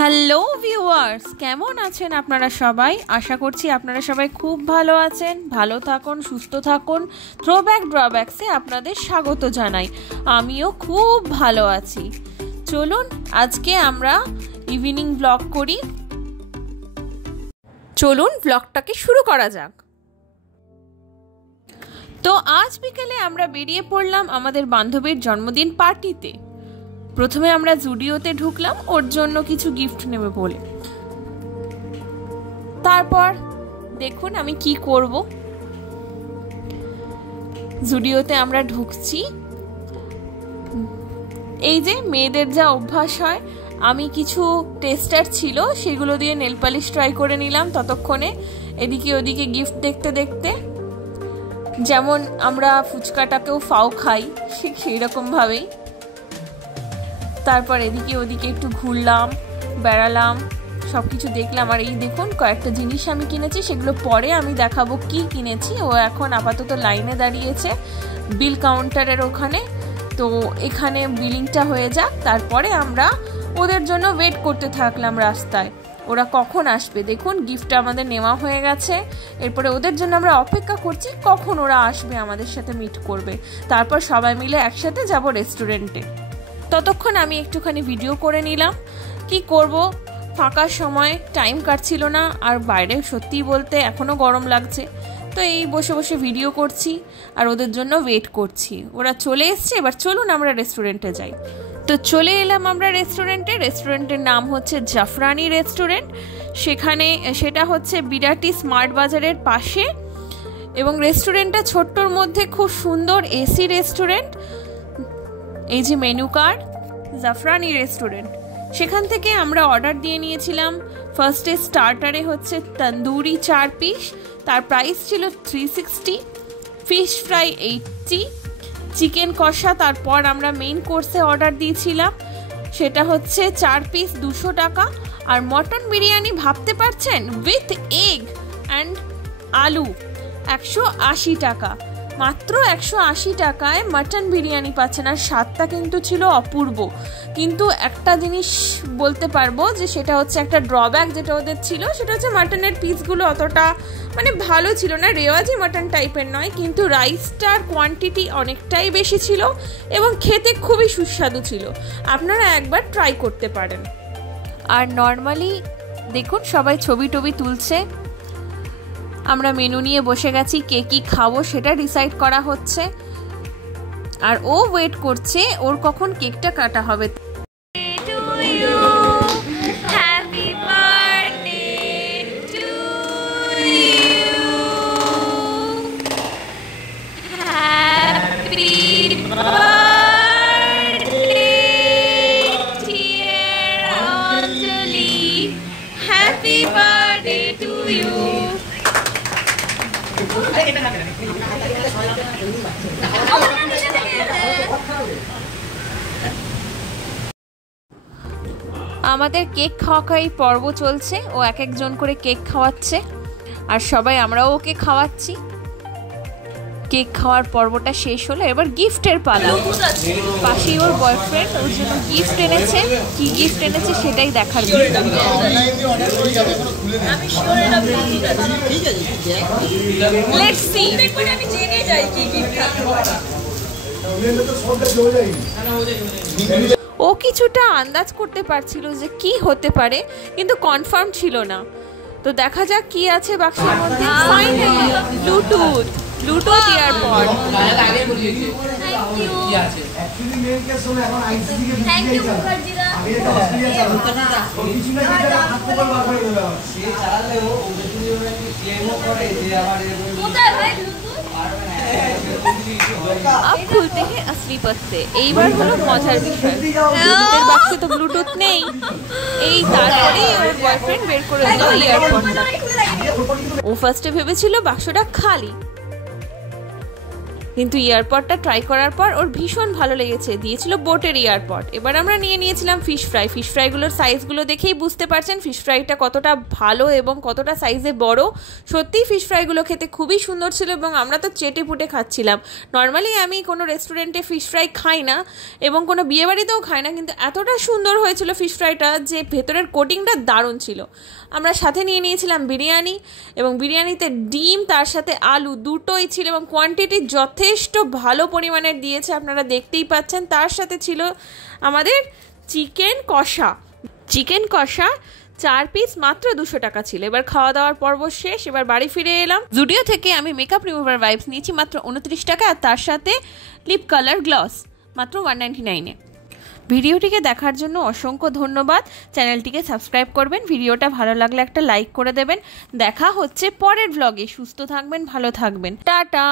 Hello viewers, কেমন আছেন আপনারা সবাই? আশা করছি আপনারা সবাই খুব ভালো আছেন। ভালো থাকুন, সুস্থ থাকুন। থ্রোব্যাক ড্রব্যাকসে আপনাদের স্বাগত জানাই। আমিও খুব ভালো আছি। চলুন আজকে আমরা ইভিনিং ব্লগ করি। চলুন ব্লগটাকে শুরু করা যাক। তো আজ বিকেলে আমরা বেরিয়ে পড়লাম আমাদের বান্ধবীর জন্মদিন পার্টিতে। প্রথমে আমরা জুডিওতে ঢুকলাম ওর জন্য কিছু গিফট নেবে বলে। তারপর দেখুন আমি কি করব। জুডিওতে আমরা ঢুকছি। এই যে মেয়েদের যা অভ্যাস হয়, আমি কিছু টেস্টার ছিল সেগুলো দিয়ে নেল পালিশ ট্রাই করে নিলাম ততক্ষণে, এদিকে ওদিকে গিফট দেখতে দেখতে। যেমন আমরা ফুচকাটাকেও ফাও খাই, ঠিক সেই রকম ভাবেই। তারপর এদিকে ওদিকে একটু ঘুরলাম, বেড়ালাম, সব কিছু দেখলাম। আর এই দেখুন কয়েকটা জিনিস আমি কিনেছি, সেগুলো পরে আমি দেখাবো কি কিনেছি। ও এখন আপাতত লাইনে দাঁড়িয়েছে বিল কাউন্টারের ওখানে। তো এখানে বিলিংটা হয়ে যাক, তারপরে আমরা ওদের জন্য ওয়েট করতে থাকলাম রাস্তায়। ওরা কখন আসবে দেখুন, গিফটটা আমাদের নেওয়া হয়ে গেছে। এরপরে ওদের জন্য আমরা অপেক্ষা করছি কখন ওরা আসবে, আমাদের সাথে মিট করবে। তারপর সবাই মিলে একসাথে যাব রেস্টুরেন্টে। ততক্ষণ আমি একটুখানি ভিডিও করে নিলাম। কি করব, ফাঁকার সময় টাইম কাটছিল না, আর বাইরে সত্যি বলতে এখনও গরম লাগছে। তো এই বসে বসে ভিডিও করছি আর ওদের জন্য ওয়েট করছি। ওরা চলে এসছে, এবার চলুন আমরা রেস্টুরেন্টে যাই। তো চলে এলাম আমরা রেস্টুরেন্টে। রেস্টুরেন্টের নাম হচ্ছে জাফরানি রেস্টুরেন্ট। সেটা হচ্ছে বিরাটি স্মার্ট বাজারের পাশে, এবং রেস্টুরেন্টটা ছোট্টর মধ্যে খুব সুন্দর এসি রেস্টুরেন্ট। এই যে মেনু কার্ড, জাফরানি রেস্টুরেন্ট। সেখান থেকে আমরা অর্ডার দিয়ে নিয়েছিলাম। ফার্স্টে স্টার্টারে হচ্ছে তন্দুরি 4 পিস, তার প্রাইস ছিল 360, ফিশ ফ্রাই 80, চিকেন কষা। তারপর আমরা মেইন কোর্সে অর্ডার দিয়েছিলাম, সেটা হচ্ছে 4 পিস 200 টাকা। আর মটন বিরিয়ানি ভাবতে পারছেন, উইথ এগ অ্যান্ড আলু 180 টাকা। মাত্র 180 টাকায় মাটন বিরিয়ানি পাচ্ছেন। আর স্বাদটা কিন্তু ছিল অপূর্ব। কিন্তু একটা জিনিস বলতে পারবো, যে সেটা হচ্ছে একটা ড্রব্যাক যেটা ওদের ছিল, সেটা হচ্ছে মাটনের পিসগুলো অতটা ভালো ছিল না, রেওয়াজি মাটন টাইপের নয়। কিন্তু রাইসটার কোয়ান্টিটি অনেকটাই বেশি ছিল এবং খেতে খুবই সুস্বাদু ছিল। আপনারা একবার ট্রাই করতে পারেন। আর নর্মালি দেখুন সবাই ছবি টবি তুলছে। আমরা মেনু নিয়ে বসে গেছি, কে কি খাবো সেটা ডিসাইড করা হচ্ছে। আর ও ওয়েট করছে ওর কখন কেকটা কাটা হবে। আমাদের কেক খাওয়াই পর্ব চলছে। ও এক একজন করে কেক খাওয়াচ্ছে আর সবাই আমরাও ওকে খাওয়াচ্ছি। কেক খাওয়ার পর্বটা শেষ হলো, এবার গিফটের পালা। পাশেই ওর বয়ফ্রেন্ড ওর জন্য গিফট এনেছে। কি গিফট এনেছে সেটাই দেখার বিষয়। Let's see. ও কিছুটা আন্দাজ করতে পারছিল যে কি হতে পারে, কিন্তু কনফার্ম ছিল না। তো দেখা যাক কি আছে বাক্সের মধ্যে। Finally Bluetooth EarPod. अब खुलते हैं असली पत्ते। এইবার হলো মজার বিষয়, ব্লুটুথের বাক্সে তো ব্লুটুথ নেই। এই তারপরে ওর বয়ফ্রেন্ড বের করে দিল ইয়ারফোনটা। ও ফার্স্টে ভেবেছিল বাক্সটা খালি। কিন্তু ইয়ারপডটা ট্রাই করার পর ওর ভীষণ ভালো লেগেছে, দিয়েছিল বোটের ইয়ারপড। এবার আমরা নিয়েছিলাম ফিশ ফ্রাই। ফিশ ফ্রাইগুলোর সাইজগুলো দেখেই বুঝতে পারছেন ফিশ ফ্রাইটা কতটা ভালো এবং কতটা সাইজে বড়। সত্যিই ফিশ ফ্রাইগুলো খেতে খুবই সুন্দর ছিল এবং আমরা তো চেটে পুটে খাচ্ছিলাম। নর্মালি আমি কোনো রেস্টুরেন্টে ফিশ ফ্রাই খাই না এবং কোনো বিয়েবাড়িতেও খাই না, কিন্তু এতটা সুন্দর হয়েছিল ফিশ ফ্রাইটা যে ভেতরের কোটিংটা দারুণ ছিল। আমরা সাথে নিয়েছিলাম বিরিয়ানি, এবং বিরিয়ানিতে ডিম তার সাথে আলু দুটোই ছিল এবং কোয়ান্টিটি যথেষ্ট ভালো পরিমাণের দিয়েছে, আপনারা দেখতেই পাচ্ছেন। তার সাথে ছিল আমাদের চিকেন কষা। 4 পিস মাত্র 200 টাকা ছিল। এবার খাওয়া দাওয়ার পর্ব শেষ, এবার বাড়ি ফিরে এলাম। জুডিও থেকে আমি মেকআপ রিমুভার ওয়াইপস নিয়েছি মাত্র 29 টাকা, আর তার সাথে লিপ কালার গ্লস মাত্র 199-এ। ভিডিওটিকে দেখার জন্য অসংখ্য ধন্যবাদ। চ্যানেলটিকে সাবস্ক্রাইব করবেন, ভিডিওটা ভালো লাগলে একটা লাইক করে দেবেন। দেখা হচ্ছে পরের ব্লগে। সুস্থ থাকবেন, ভালো থাকবেন, টাটা।